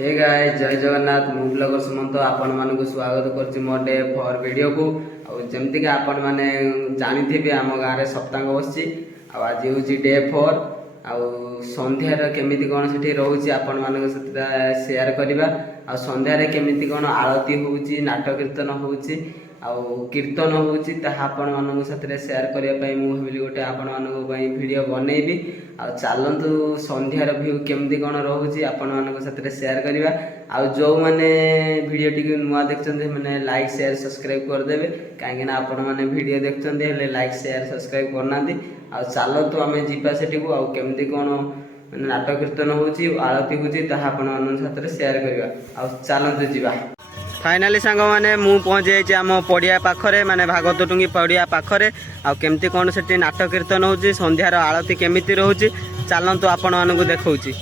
Hey guys जय जगन्नाथ मु blogger Sumant आपण मानक स्वागत करछि मोर डे फॉर वीडियो को जमती कि आपण माने जानी थे आम गाँव में सप्तांग बसछि आज हूँ डे 4 संध्यार केमिति कौन से रोचे आपण मान सेयार करवा आ संध्यारे केमिति कौन आरती होउछि नाटक कीर्तन होउछि कीर्तन होउछि ताहा आपण मानक साथे शेयर करने मु भाविली गोटे आपण मानक वीडियो बनैबी आ चलतु संध्यार व्यू केमिति कौन रोचे आपण मानक साथे शेयर करवा आ जो माने वीडियो टी नुआ देखछन्ते माने लाइक शेयर सब्सक्राइब कर देबे काहे ना आपण माने वीडियो देखछन्ते हेले लाइक शेयर सब्सक्राइब करनांती आ चलतु आमे जीवा सेठी को आ केमिति कौन नाटक कीर्तन होउछि आरती होउछि ताहा आपण मानक साथे शेयर करवा आ चलतु जीवा। फाइनाली सांग मैंने मु पहुँच जाइए आम पड़िया पाखरे माने भागवत टुंगी पड़िया पाखरे आ केमती कौन से नाटक कीर्तन होउछि संध्यार आरती केमिति रोहुछि चलतु आपण मानकु देखौछि।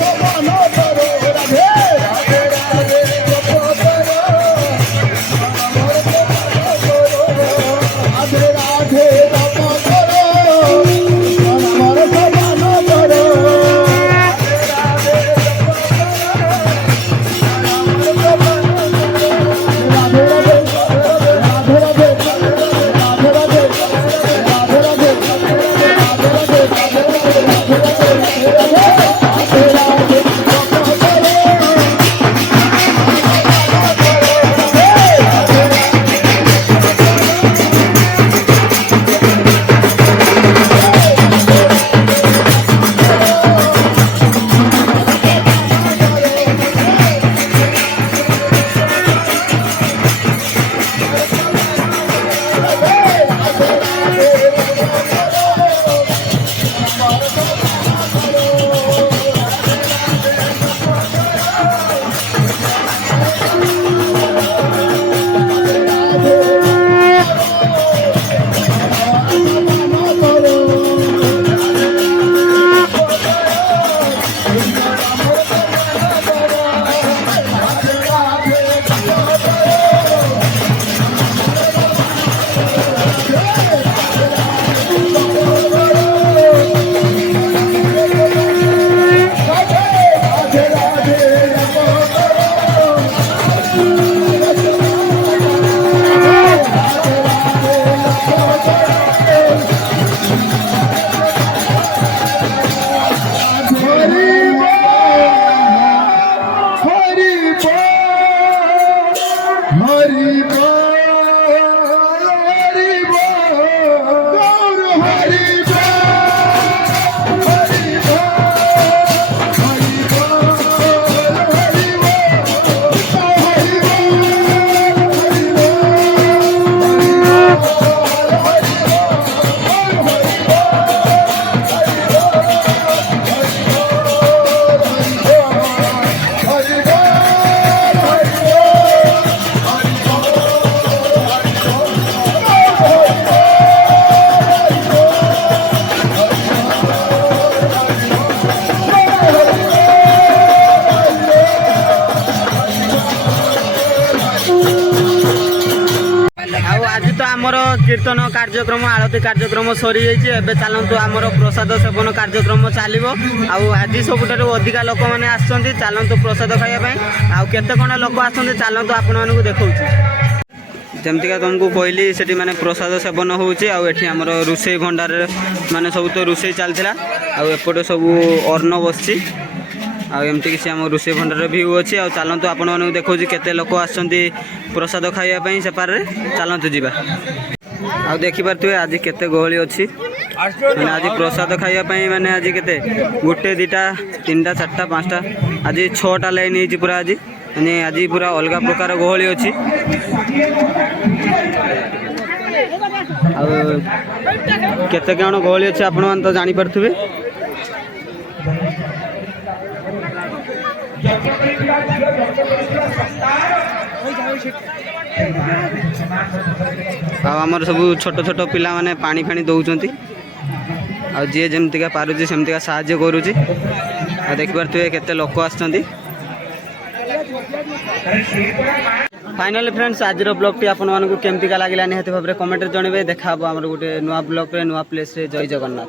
Come on. कीर्तन कार्यक्रम आरती कार्यक्रम सरी जाइए एबे चलतु आमर प्रसाद सेवन कार्यक्रम चलो आज सबुठ अधिका लोक मैंने आसछन्ति चलतु प्रसाद खाइबा आते कण लोक आसछन्ति चलतु आपण मानकु देखौछि जमतिका तुमको कहली सेठी माने प्रसाद सेवन होउछि आम रोसई भंडार माने सब तो रोसई चलता आउटे सब अन्न बसछि आमती किसी आम रोसई भंडार भ्यू अच्छी चलतु आपण मानकु देखौछि केते लोक आसछन्ति प्रसाद खाइबा सेपार चलतु जीवा आ देखिपे आज केते गहली अच्छी मैंने आज प्रसाद खाइबा मैंने आज केते गोटे दुटा तीन टा चार पाँचटा आज 6टा लाइन हो पूरा आज मैंने आज पूरा अलग प्रकार गहली अच्छी केते कण गहली अच्छी आपण मैंने तो जानी पार्थुबे आमर सब छोट छोट पिला माने पानी फानी दौरान आ जी जमतिका पारुची सेमतिका साहाय्य करुची आ देखि पारथुबे केते लोक आछन्ती। फाइनली फ्रेंड्स आज ब्लॉग टी आपण मानकु केमतिका लागिला निहाती भाबरे कमेंट रे जणेबे देखा हमर गोटे नुआ ब्लॉग रे नुआ प्लेस रे जय जगन्नाथ।